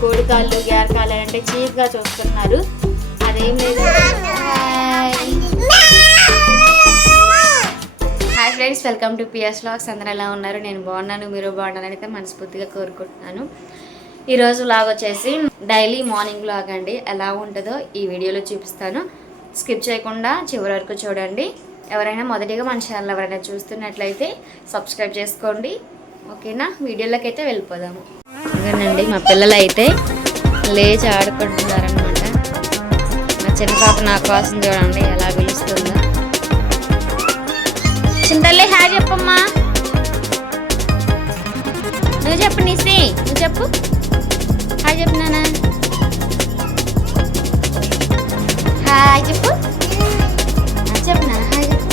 కోడికాళ్ళు గేరకాళ్ళు అంటే చీప్గా చూస్తున్నారు. అదేం లేదు. Hi friends, welcome to PS vlogs. అందరూ ఎలా ఉన్నారు? నేను బాగున్నాను, మీరు బాగున్నారని అయితే మనస్ఫూర్తిగా కోరుకుంటున్నాను. ఈరోజు వ్లాగ్ వచ్చేసి డైలీ మార్నింగ్ వ్లాగ్ అండి. ఎలా ఉంటుందో ఈ వీడియోలో చూపిస్తాను. స్కిప్ చేయకుండా చివరి వరకు చూడండి. ఎవరైనా మొదటిగా మన ఛానల్ ఎవరైనా చూస్తున్నట్లయితే సబ్స్క్రైబ్ చేసుకోండి. ఓకేనా, వీడియోలోకి అయితే వెళ్ళిపోదాము. అదేనండి, మా పిల్లలు అయితే లేచి ఆడుకుంటున్నారనమాట. మా చిన్న పాప నా కోసం చూడండి ఎలా పిలుస్తుందో. చింతల్లి హాయ్ చెప్పమ్మా. నువ్వు చెప్పు నిసి, నువ్వు చెప్పు హాయ్ చెప్పు నాన్న. హాయ్ చెప్పు, చెప్పు నాన్న హాయ్ చెప్పు.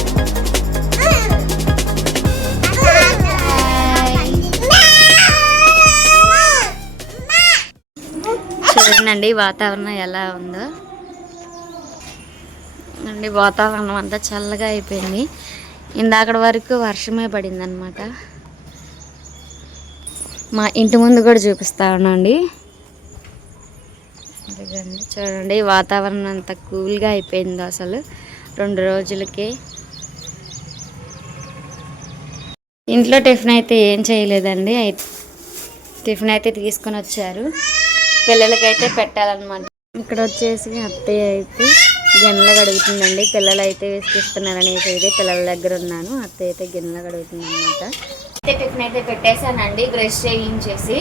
చూడండి వాతావరణం ఎలా ఉందో అండి. వాతావరణం అంతా చల్లగా అయిపోయింది. ఇందాకటి వరకు వర్షమే పడింది అనమాట. మా ఇంటి ముందు కూడా చూపిస్తా ఉన్నాండి. చూడండి వాతావరణం అంతా కూల్గా అయిపోయింది అసలు 2 రోజులకి. ఇంట్లో టిఫిన్ అయితే ఏం చేయలేదండి. టిఫిన్ అయితే తీసుకొని వచ్చారు, పిల్లలకైతే పెట్టాలన్నమాట. ఇక్కడ వచ్చేసి అత్తయ్య అయితే గిన్నెలు కడుగుతుందండి. పిల్లలు అయితే విసిగిస్తున్నారు అనేసి అయితే పిల్లల దగ్గర ఉన్నాను. అత్తయ్య అయితే గిన్నెలు కడుగుతుంది అనమాట. అయితే టిఫిన్ అయితే పెట్టేశానండి. బ్రష్ చేయించేసి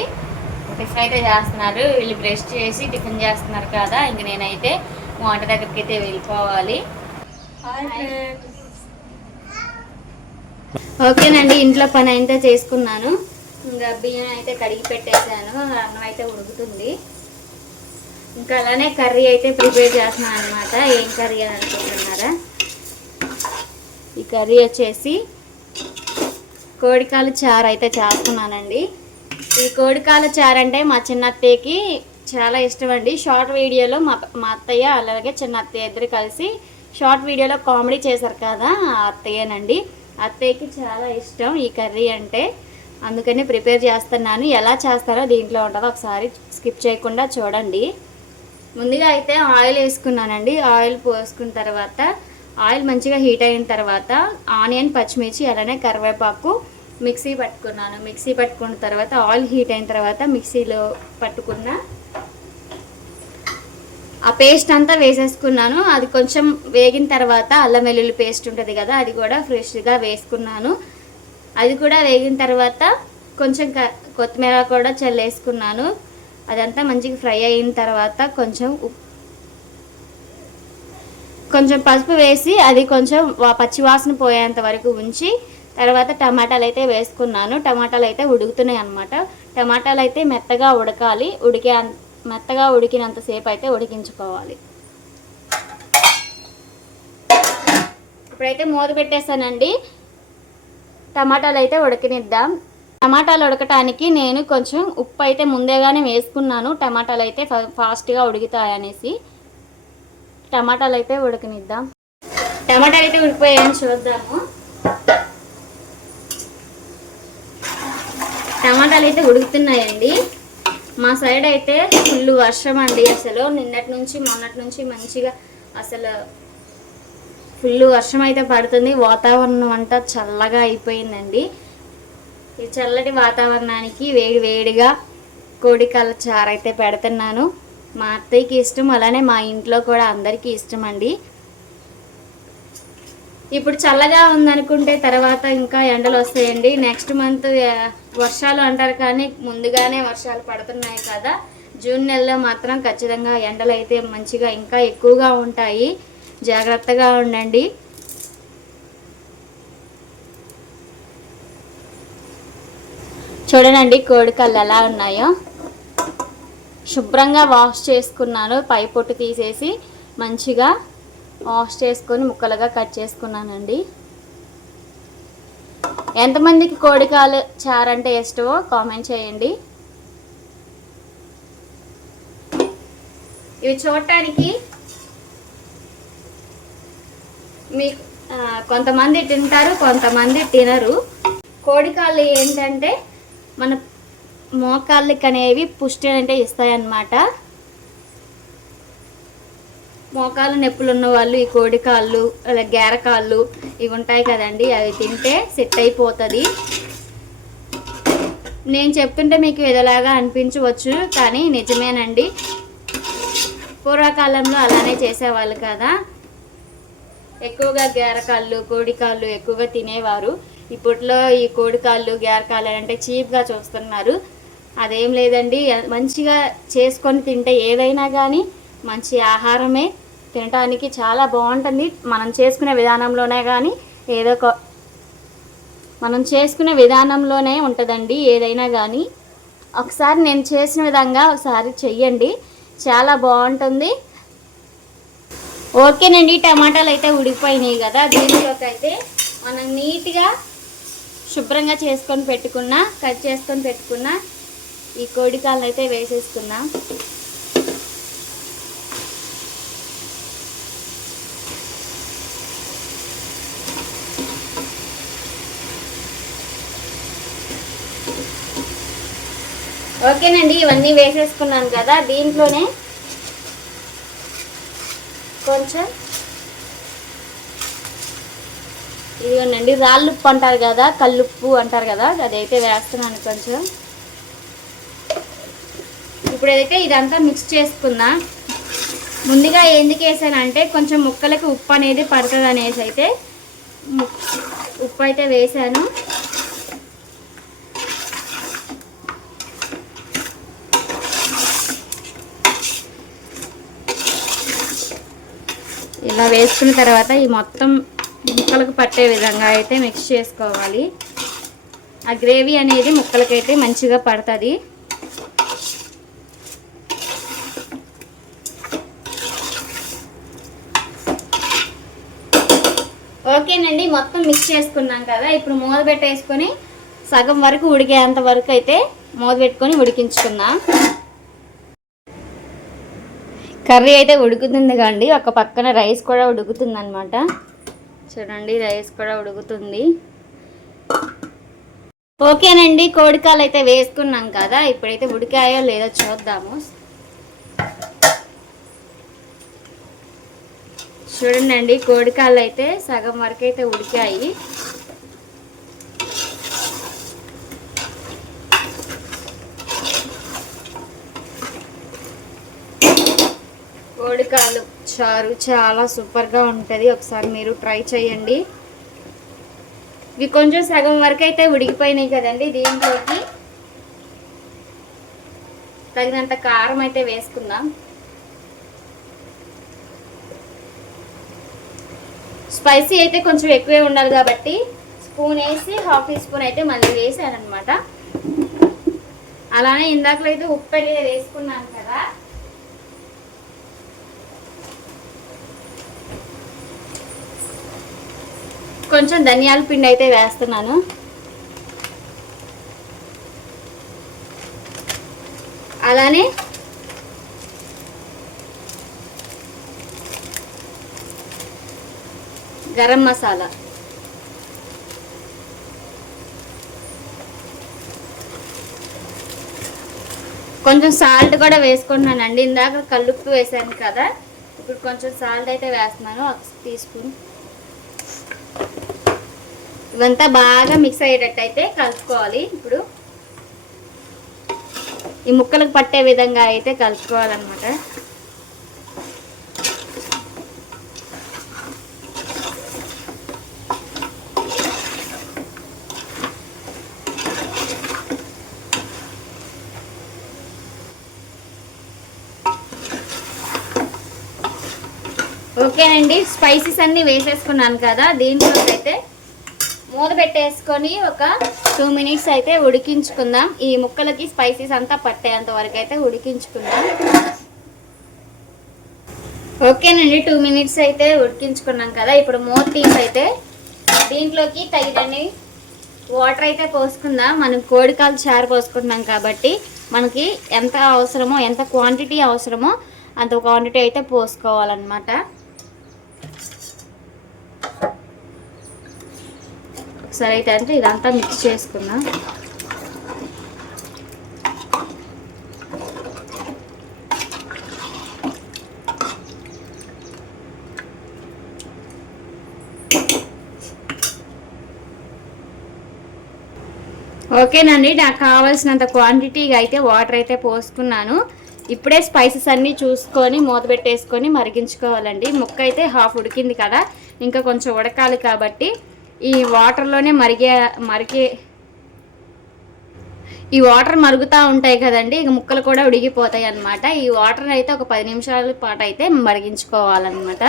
టిఫిన్ అయితే చేస్తున్నారు. వీళ్ళు బ్రష్ చేసి టిఫిన్ చేస్తున్నారు కదా, ఇంక నేనైతే వంట దగ్గరికి అయితే వెళ్ళిపోవాలి. ఓకేనండి, ఇంట్లో పని అయితే చేసుకున్నాను. ఇంకా బియ్యం అయితే కడిగి పెట్టేశాను. అన్నం అయితే ఉడుకుతుంది. ఇంకా అలానే కర్రీ అయితే ప్రిపేర్ చేస్తున్నాను అనమాట. ఏం కర్రీ అని అనుకుంటున్నారా? ఈ కర్రీ వచ్చేసి కోడికాలు చారు అయితే చేస్తున్నానండి. ఈ కోడికాలు చారు అంటే మా చిన్న అత్తయ్యకి చాలా ఇష్టం అండి. షార్ట్ వీడియోలో మా అత్తయ్య అలాగే చిన్న అత్తయ్య ఇద్దరు కలిసి షార్ట్ వీడియోలో కామెడీ చేశారు కదా, ఆ అత్తయ్యనండి. అత్తయ్యకి చాలా ఇష్టం ఈ కర్రీ అంటే, అందుకని ప్రిపేర్ చేస్తున్నాను. ఎలా చేస్తారో దీంట్లో ఉంటుందో ఒకసారి స్కిప్ చేయకుండా చూడండి. ముందుగా అయితే ఆయిల్ వేసుకున్నానండి. ఆయిల్ పోసుకున్న తర్వాత ఆయిల్ మంచిగా హీట్ అయిన తర్వాత ఆనియన్, పచ్చిమిర్చి అలానే కరివేపాకు మిక్సీ పట్టుకున్నాను. మిక్సీ పట్టుకున్న తర్వాత ఆయిల్ హీట్ అయిన తర్వాత మిక్సీలో పట్టుకున్న ఆ పేస్ట్ అంతా వేసేసుకున్నాను. అది కొంచెం వేగిన తర్వాత అల్లం వెల్లుల్లి పేస్ట్ ఉంటుంది కదా, అది కూడా ఫ్రెష్గా వేసుకున్నాను. అది కూడా వేగిన తర్వాత కొంచెం కొత్తిమీర కూడా చల్లేసుకున్నాను. అదంతా మంచిగా ఫ్రై అయిన తర్వాత కొంచెం పసుపు వేసి అది కొంచెం పచ్చివాసన పోయేంత వరకు ఉంచి తర్వాత టమాటాలు అయితే వేసుకున్నాను. టమాటాలు అయితే ఉడుకుతున్నాయి అన్నమాట. టమాటాలు అయితే మెత్తగా ఉడకాలి. మెత్తగా ఉడికినంతసేపు అయితే ఉడికించుకోవాలి. ఇప్పుడైతే మూత పెట్టేసానండి. టమాటాలు అయితే ఉడకనిద్దాం. టమాటాలు ఉడకటానికి నేను కొంచెం ఉప్పు అయితే ముందేగానే వేసుకున్నాను. టమాటాలు అయితే ఫాస్ట్గా ఉడుకుతాయనేసి టమాటాలు అయితే ఉడకనిద్దాం. టమాటాలు అయితే ఉడికిపోయాయని చూద్దాము. టమాటాలు అయితే ఉడుకుతున్నాయండి. మా సైడ్ అయితే ఫుల్ వర్షం అండి. అసలు నిన్నటి నుంచి మొన్నటి నుంచి మంచిగా అసలు ఫుల్ వర్షం అయితే పడుతుంది. వాతావరణం అంతా చల్లగా అయిపోయిందండి. ఈ చల్లటి వాతావరణానికి వేడి వేడిగా కోడికాల చారు అయితే పెడుతున్నాను. మా అత్తయ్యకి ఇష్టం, అలానే మా ఇంట్లో కూడా అందరికీ ఇష్టం అండి. ఇప్పుడు చల్లగా ఉందనుకుంటే తర్వాత ఇంకా ఎండలు వస్తాయండి. నెక్స్ట్ మంత్ వర్షాలు అంటారు కానీ ముందుగానే వర్షాలు పడుతున్నాయి కదా. జూన్ నెలలో మాత్రం ఖచ్చితంగా ఎండలు అయితే మంచిగా ఇంకా ఎక్కువగా ఉంటాయి. జాగ్రత్తగా ఉండండి. చూడండి కోడికళ్ళు ఎలా ఉన్నాయో. శుభ్రంగా వాష్ చేసుకున్నాను. పై పొట్టు తీసేసి మంచిగా వాష్ చేసుకొని ముక్కలుగా కట్ చేసుకున్నానండి. ఎంతమందికి కోడికాలు చారు అంటే ఇష్టమో కామెంట్ చేయండి. ఇవి చూడటానికి మీకు కొంతమంది తింటారు, కొంతమంది తినరు. కోడికాళ్ళు ఏంటంటే మన మోకాళ్ళకి అనేవి పుష్టి అంటే ఇస్తాయన్నమాట. మోకాలు నొప్పులు ఉన్న వాళ్ళు ఈ కోడికాళ్ళు అలా గేరకాళ్ళు ఇవి ఉంటాయి కదండి, అవి తింటే సెట్ అయిపోతుంది. నేను చెప్తుంటే మీకు ఏదోలాగా అనిపించవచ్చు, కానీ నిజమేనండి. పూర్వకాలంలో అలానే చేసేవాళ్ళు కదా, ఎక్కువగా గేరకాళ్ళు కోడికాళ్ళు ఎక్కువగా తినేవారు. ఇప్పట్లో ఈ కోడికాళ్ళు గేరకాళ్ళు అంటే చీప్గా చూస్తున్నారు. అదేం లేదండి, మంచిగా చేసుకొని తింటే ఏదైనా కానీ మంచి ఆహారమే, తినడానికి చాలా బాగుంటుంది. మనం చేసుకునే విధానంలోనే కానీ మనం చేసుకునే విధానంలోనే ఉంటుందండి ఏదైనా కానీ. ఒకసారి నేను చేసిన విధంగా ఒకసారి చెయ్యండి, చాలా బాగుంటుంది. ఓకేనండి, టమాటాలు అయితే ఉడికిపోయినాయి కదా, దీంట్లోకి అయితే మనం నీట్గా శుభ్రంగా చేసుకొని పెట్టుకున్న కట్ చేసుకొని పెట్టుకున్న ఈ కోడికాలను అయితే వేసేసుకుందాం. ఓకేనండి, ఇవన్నీ వేసేసుకున్నాను కదా, దీంట్లోనే కొంచెం ఇదిగోనండి రాళ్ళుప్పు అంటారు కదా, కల్లుప్పు అంటారు కదా, అదైతే వేస్తున్నాను కొంచెం. ఇప్పుడు ఏదైతే ఇదంతా మిక్స్ చేసుకుందాం. ముందుగా ఎందుకు వేసానంటే కొంచెం ముక్కలకి ఉప్పు అనేది పడుతుంది అనేసి అయితే ఉప్పు అయితే వేసాను. ఇలా వేసుకున్న తర్వాత ఈ మొత్తం ముక్కలకు పట్టే విధంగా అయితే మిక్స్ చేసుకోవాలి. ఆ గ్రేవీ అనేది ముక్కలకైతే మంచిగా పడుతుంది. ఓకేనండి, మొత్తం మిక్స్ చేసుకున్నాం కదా, ఇప్పుడు మూత పెట్టేసుకొని సగం వరకు ఉడికేంత వరకు అయితే మూత పెట్టుకొని ఉడికించుకుందాం. కర్రీ అయితే ఉడుకుతుంది కండి, ఒక పక్కన రైస్ కూడా ఉడుకుతుంది అనమాట. చూడండి, రైస్ కూడా ఉడుకుతుంది. ఓకేనండి, కోడికాలు అయితే వేసుకున్నాం కదా, ఇప్పుడైతే ఉడికాయో లేదో చూద్దాము. చూడండి, కోడికాళ్ళు అయితే సగం వరకు అయితే ఉడికాయి. కోడికాళ్ళు చారు చాలా సూపర్గా ఉంటుంది, ఒకసారి మీరు ట్రై చేయండి. ఇవి కొంచెం సగం వరకు అయితే ఉడికిపోయినాయి కదండి, దీంట్లోకి తగినంత కారం అయితే వేసుకుందాం. స్పైసీ అయితే కొంచెం ఎక్కువే ఉండాలి కాబట్టి స్పూన్ వేసి హాఫ్ టీ స్పూన్ అయితే మళ్ళీ వేసాను అనమాట. అలానే ఇందాకలో అయితే ఉప్పు అయితే వేసుకున్నాను కదా, కొంచెం ధనియాల పిండి అయితే వేస్తున్నాను. అలానే గరం మసాలా, కొంచెం సాల్ట్ కూడా వేసుకుంటున్నానండి. ఇందాక కల్లుప్పు వేసాను కదా, ఇప్పుడు కొంచెం సాల్ట్ అయితే వేస్తున్నాను, 1 టీ స్పూన్. ఇవంతా బాగా మిక్స్ అయ్యేటట్టు అయితే కలుపుకోవాలి. ఇప్పుడు ఈ ముక్కలకు పట్టే విధంగా అయితే కలుపుకోవాలన్నమాట. ఓకేనండి, స్పైసెస్ అన్నీ వేసేసుకున్నాను కదా, దీంట్లోకి అయితే మూత పెట్టేసుకొని ఒక 2 మినిట్స్ అయితే ఉడికించుకుందాం. ఈ ముక్కలకి స్పైసెస్ అంతా పట్టేంత వరకు అయితే ఉడికించుకుందాం. ఓకేనండి, 2 మినిట్స్ అయితే ఉడికించుకున్నాం కదా, ఇప్పుడు మూత తీసి అయితే దీంట్లోకి తగినన్ని వాటర్ అయితే పోసుకుందాం. మనం కోడికాలు చారు పోసుకుంటున్నాం కాబట్టి మనకి ఎంత అవసరమో, ఎంత క్వాంటిటీ అవసరమో అంత క్వాంటిటీ అయితే పోసుకోవాలన్నమాట. ఒకసారి అయితే అంటే ఇదంతా మిక్స్ చేసుకుందాం. ఓకేనండి, నాకు కావాల్సినంత క్వాంటిటీగా అయితే వాటర్ అయితే పోసుకున్నాను. ఇప్పుడే స్పైసెస్ అన్నీ చూసుకొని మూత పెట్టేసుకొని మరిగించుకోవాలండి. ముక్క అయితే హాఫ్ ఉడికింది కదా, ఇంకా కొంచెం ఉడకాలి కాబట్టి ఈ వాటర్లోనే ఈ వాటర్ మరుగుతూ ఉంటాయి కదండి, ఇక ముక్కలు కూడా ఉడికిపోతాయి అన్నమాట. ఈ వాటర్ అయితే ఒక 10 నిమిషాల పాటు అయితే మరిగించుకోవాలన్నమాట.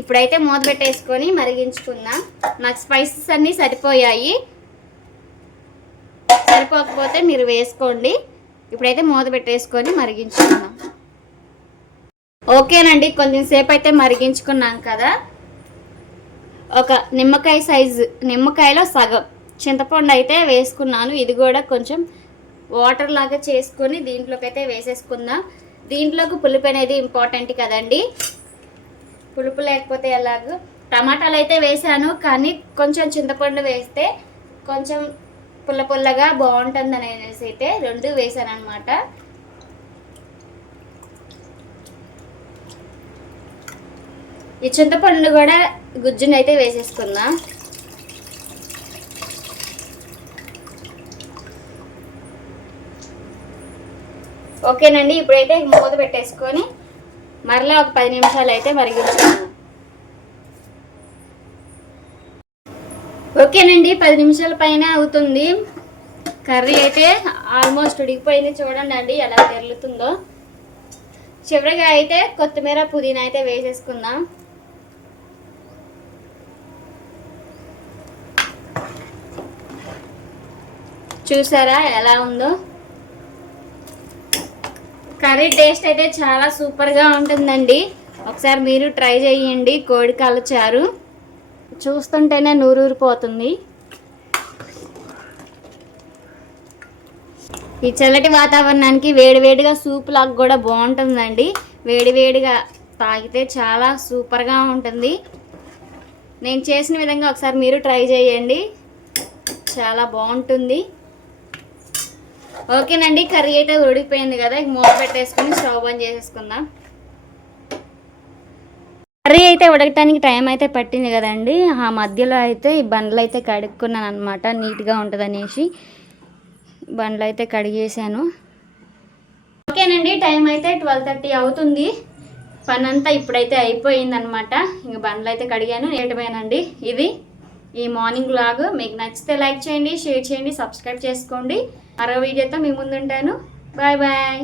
ఇప్పుడైతే మూత పెట్టేసుకొని మరిగించుకుందాం. నాకు స్పైసెస్ అన్నీ సరిపోయాయి, సరిపోకపోతే మీరు వేసుకోండి. ఇప్పుడైతే మూత పెట్టేసుకొని మరిగించుకుందాం. ఓకేనండి, కొంచెం సేపు అయితే మరిగించుకున్నాం కదా. ఒక నిమ్మకాయ సైజు, నిమ్మకాయలో సగం చింతపండు అయితే వేసుకున్నాను. ఇది కూడా కొంచెం వాటర్ లాగా చేసుకొని దీంట్లోకి అయితే వేసేసుకుందాం. దీంట్లోకి పులుపు అనేది ఇంపార్టెంట్ కదండి, పులుపు లేకపోతే ఎలాగో. టమాటాలు అయితే వేసాను, కానీ కొంచెం చింతపండు వేస్తే కొంచెం పుల్ల పుల్లగా బాగుంటుంది అనేసి అయితే 2 వేసాను అనమాట. ఈ చింతపండు కూడా గుజ్జుని అయితే వేసేసుకుందాం. ఓకేనండి, ఇప్పుడైతే మూత పెట్టేసుకొని మరలా ఒక 10 నిమిషాలు అయితే మరిగించుకుందాం. ఓకేనండి, 10 నిమిషాల పైన అవుతుంది. కర్రీ అయితే ఆల్మోస్ట్ ఉడికిపోయింది. చూడండి అండి ఎలా తెరులుతుందో. చివరిగా అయితే కొత్తిమీర పుదీనా అయితే వేసేసుకుందాం. చూసారా ఎలా ఉందో. కర్రీ టేస్ట్ అయితే చాలా సూపర్గా ఉంటుందండి. ఒకసారి మీరు ట్రై చేయండి. కోడి కాళ్ళ చారు చూస్తుంటేనే నూరూరిపోతుంది. ఈ చల్లటి వాతావరణానికి వేడివేడిగా సూప్ లాగా కూడా బాగుంటుందండి. వేడివేడిగా తాగితే చాలా సూపర్గా ఉంటుంది. నేను చేసిన విధంగా ఒకసారి మీరు ట్రై చేయండి, చాలా బాగుంటుంది. ఓకేనండి, కర్రీ అయితే ఉడికిపోయింది కదా, మూత పెట్టేసుకొని స్టవ్ ఆన్ చేసేసుకుందాం. కర్రీ అయితే ఉడకటానికి టైం అయితే పట్టింది కదండి. ఆ మధ్యలో అయితే ఈ బండ్లు అయితే కడుక్కున్నాను అనమాట, నీట్గా ఉంటుంది అనేసి బండ్లు అయితే కడిగేసాను. ఓకేనండి, టైం అయితే 12:30 అవుతుంది. పని అంతా ఇప్పుడైతే అయిపోయింది అనమాట. ఇంక బండ్లు అయితే కడిగాను, నేటమేనండి ఇది ఈ మార్నింగ్ వ్లాగ్. మీకు నచ్చితే లైక్ చేయండి, షేర్ చేయండి, సబ్స్క్రైబ్ చేసుకోండి. మరో వీడియోతో మీ ముందుంటాను. Bye bye.